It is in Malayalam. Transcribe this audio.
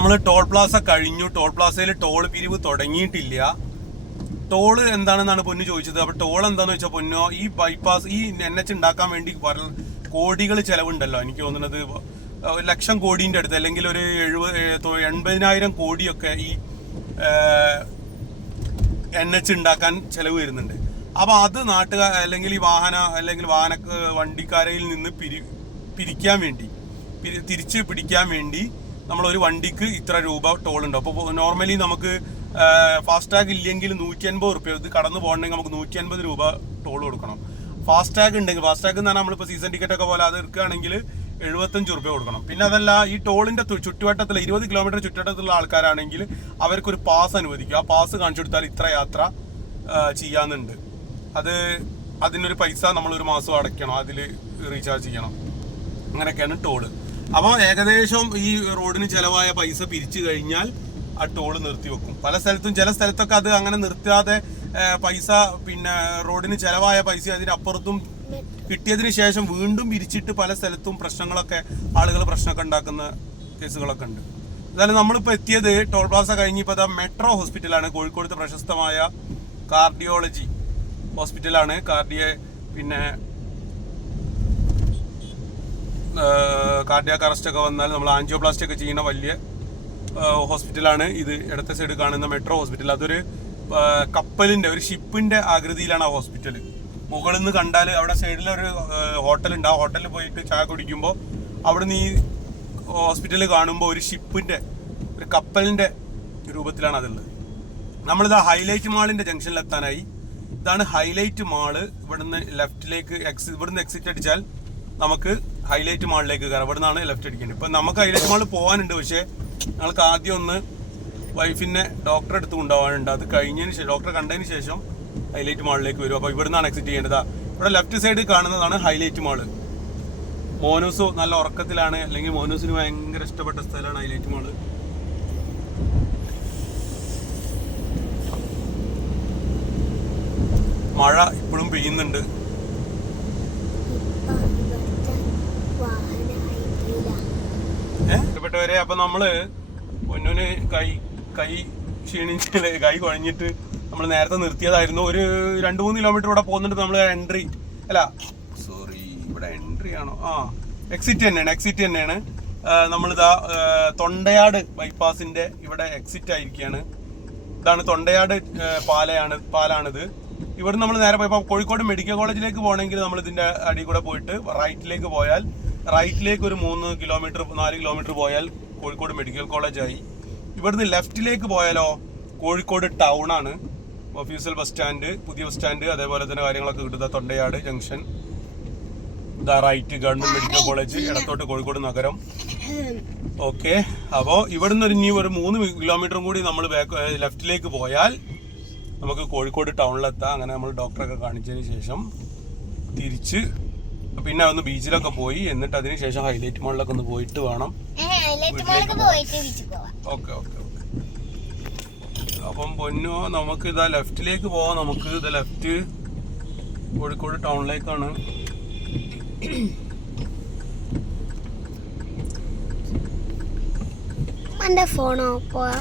നമ്മൾ ടോൾ പ്ലാസ കഴിഞ്ഞു. ടോൾ പ്ലാസയിൽ ടോൾ പിരിവ് തുടങ്ങിയിട്ടില്ല. ടോള് എന്താണെന്നാണ് പൊന്നു ചോദിച്ചത്. അപ്പൊ ടോൾ എന്താന്ന് വെച്ചാൽ പൊന്നോ, ഈ ബൈപ്പാസ് ഈ NH ഉണ്ടാക്കാൻ വേണ്ടി കോടികൾ ചെലവുണ്ടല്ലോ. എനിക്ക് തോന്നുന്നത് 1,00,000 കോടിന്റെ അടുത്ത്, അല്ലെങ്കിൽ ഒരു 80,000 കോടിയൊക്കെ ഈ NH ഉണ്ടാക്കാൻ ചെലവ് വരുന്നുണ്ട്. അപ്പൊ അത് നാട്ടുകാർ അല്ലെങ്കിൽ ഈ വണ്ടിക്കാരയിൽ നിന്ന് പിരിക്കാൻ വേണ്ടി, തിരിച്ച് പിടിക്കാൻ വേണ്ടി നമ്മളൊരു വണ്ടിക്ക് ഇത്ര രൂപ ടോൾ ഉണ്ട്. അപ്പോൾ നോർമലി നമുക്ക് ഫാസ്ടാഗ് ഇല്ലെങ്കിൽ 150 റുപ്യ, ഇത് കടന്നു പോകണമെങ്കിൽ നമുക്ക് 150 രൂപ ടോൾ കൊടുക്കണം. ഫാസ്ടാഗ് ഉണ്ടെങ്കിൽ, ഫാസ്ടാഗ് എന്ന് പറഞ്ഞാൽ നമ്മളിപ്പോൾ സീസൺ ടിക്കറ്റ് ഒക്കെ പോലെ അത് എടുക്കുകയാണെങ്കിൽ 75 റുപ്യ കൊടുക്കണം. പിന്നെ അതല്ല, ഈ ടോളിന്റെ ചുറ്റുവട്ടത്തിൽ 20 കിലോമീറ്റർ ചുറ്റുവട്ടത്തിലുള്ള ആൾക്കാരാണെങ്കിൽ അവർക്കൊരു പാസ് അനുവദിക്കും. ആ പാസ് കാണിച്ചു കൊടുത്താൽ ഇത്ര യാത്ര ചെയ്യാന്നുണ്ട്. അതിനൊരു പൈസ നമ്മളൊരു മാസം അടയ്ക്കണം, അതിൽ റീചാർജ് ചെയ്യണം. അങ്ങനെയൊക്കെയാണ് ടോള്. അപ്പോൾ ഏകദേശം ഈ റോഡിന് ചിലവായ പൈസ പിരിച്ചു കഴിഞ്ഞാൽ ആ ടോള് നിർത്തിവെക്കും. പല സ്ഥലത്തും, ചില സ്ഥലത്തൊക്കെ അത് അങ്ങനെ നിർത്താതെ പൈസ, പിന്നെ റോഡിന് ചിലവായ പൈസ അതിനപ്പുറത്തും കിട്ടിയതിന് ശേഷം വീണ്ടും പിരിച്ചിട്ട് പല സ്ഥലത്തും ആളുകൾ പ്രശ്നമൊക്കെ ഉണ്ടാക്കുന്ന കേസുകളൊക്കെ ഉണ്ട്. എന്തായാലും നമ്മളിപ്പോൾ എത്തിയത് ടോൾ പ്ലാസ കഴിഞ്ഞിപ്പോൾ മെട്രോ ഹോസ്പിറ്റലാണ്. കോഴിക്കോടത്തെ പ്രശസ്തമായ കാർഡിയോളജി ഹോസ്പിറ്റലാണ്. പിന്നെ കാർഡിയാക് അറസ്റ്റ് ഒക്കെ വന്നാൽ നമ്മൾ ആൻജിയോപ്ലാസ്റ്റി ഒക്കെ ചെയ്യുന്ന വലിയ ഹോസ്പിറ്റലാണ് ഇത്. ഇടത്തെ സൈഡ് കാണുന്ന മെട്രോ ഹോസ്പിറ്റൽ, അതൊരു കപ്പലിന്റെ, ഒരു ഷിപ്പിന്റെ ആകൃതിയിലാണ് ആ ഹോസ്പിറ്റൽ. മുകളിൽ നിന്ന് കണ്ടാൽ അവിടെ സൈഡിലൊരു ഹോട്ടലുണ്ട്. ആ ഹോട്ടലിൽ പോയിട്ട് ചായ കുടിക്കുമ്പോൾ അവിടുന്ന് ഈ ഹോസ്പിറ്റൽ കാണുമ്പോൾ ഒരു ഷിപ്പിന്റെ, ഒരു കപ്പലിന്റെ രൂപത്തിലാണ് അതുള്ളത്. നമ്മളിത് ഹൈലൈറ്റ് മാളിന്റെ ജംഗ്ഷനിൽ എത്താനായി. ഇതാണ് ഹൈലൈറ്റ് മാള്. ഇവിടുന്ന് ലെഫ്റ്റിലേക്ക് ഇവിടുന്ന് എക്സിറ്റ് അടിച്ചാൽ നമുക്ക് ഹൈലൈറ്റ് മാളിലേക്ക് കയറാം. ഇവിടെ നിന്നാണ് ലെഫ്റ്റ് അടിക്കേണ്ടത്. ഇപ്പം നമുക്ക് ഹൈലൈറ്റ് മാളിൽ പോകാനുണ്ട്, പക്ഷേ ഞങ്ങൾക്ക് ആദ്യം ഒന്ന് വൈഫിനെ ഡോക്ടറെ അടുത്ത് കൊണ്ടുപോകാനുണ്ട്. അത് കഴിഞ്ഞതിന് ശേഷം, ഡോക്ടറെ കണ്ടതിന് ശേഷം ഹൈലൈറ്റ് മാളിലേക്ക് വരും. അപ്പോൾ ഇവിടെ നിന്നാണ് എക്സിറ്റ് ചെയ്യേണ്ടത്. ഇവിടെ ലെഫ്റ്റ് സൈഡ് കാണുന്നതാണ് ഹൈലൈറ്റ് മാള്. മോനൂസ് നല്ല ഉറക്കത്തിലാണ്, അല്ലെങ്കിൽ മോനൂസിന് ഭയങ്കര ഇഷ്ടപ്പെട്ട സ്ഥലമാണ് ഹൈലൈറ്റ് മാള്. മഴ ഇപ്പോഴും പെയ്യുന്നുണ്ട്. ഇഷ്ടപ്പെട്ടവരെ, അപ്പൊ നമ്മള് പൊന്നൂന് കൈ ക്ഷീണിച്ച്, കൈ കുഴഞ്ഞിട്ട് നമ്മൾ നേരത്തെ നിർത്തിയതായിരുന്നു. ഒരു 2-3 കിലോമീറ്റർ ഇവിടെ പോകുന്നുണ്ട്. നമ്മൾ എൻട്രി ആണോ, എക്സിറ്റ് തന്നെയാണ്. നമ്മളിതാ തൊണ്ടയാട് ബൈപ്പാസിന്റെ ഇവിടെ എക്സിറ്റ് ആയിരിക്കുകയാണ്. ഇതാണ് തൊണ്ടയാട് പാലാണിത്. ഇവിടെ നമ്മൾ നേരെ പോയപ്പോൾ കോഴിക്കോട് മെഡിക്കൽ കോളേജിലേക്ക് പോകണമെങ്കിൽ നമ്മൾ ഇതിന്റെ അടിയിൽ കൂടെ പോയിട്ട് റൈറ്റിലേക്ക് പോയാൽ, റൈറ്റിലേക്ക് ഒരു 4 കിലോമീറ്റർ പോയാൽ കോഴിക്കോട് മെഡിക്കൽ കോളേജായി. ഇവിടുന്ന് ലെഫ്റ്റിലേക്ക് പോയാലോ കോഴിക്കോട് ടൗൺ ആണ്. ഒഫീഷ്യൽ ബസ് സ്റ്റാൻഡ്, പുതിയ ബസ് സ്റ്റാൻഡ്, അതേപോലെ തന്നെ കാര്യങ്ങളൊക്കെ കിട്ടുന്ന തൊണ്ടയാട് ജംഗ്ഷൻ. ഇതാ റൈറ്റ് ഗവൺമെന്റ് മെഡിക്കൽ കോളേജ്, ഇടത്തോട്ട് കോഴിക്കോട് നഗരം. ഓക്കെ, അപ്പോൾ ഇവിടുന്ന് ഒരു 3 കിലോമീറ്ററും കൂടി നമ്മൾ ലെഫ്റ്റിലേക്ക് പോയാൽ നമുക്ക് കോഴിക്കോട് ടൗണിലെത്താം. അങ്ങനെ നമ്മൾ ഡോക്ടറൊക്കെ കാണിച്ചതിന് ശേഷം തിരിച്ച് പിന്നെ ഒന്ന് ബീച്ചിലൊക്കെ പോയി, എന്നിട്ട് അതിന് ശേഷം ഹൈലൈറ്റ് മാളിലൊക്കെ ഒന്ന് പോയിട്ട് വേണം. ഓക്കെ. അപ്പം പൊന്നോ, നമുക്ക് ഇതാ ലെഫ്റ്റിലേക്ക് പോവാം. നമുക്ക് ഇതാ ലെഫ്റ്റ് കോഴിക്കോട് ടൗണിലേക്കാണ്. ഫോണോ പോവാ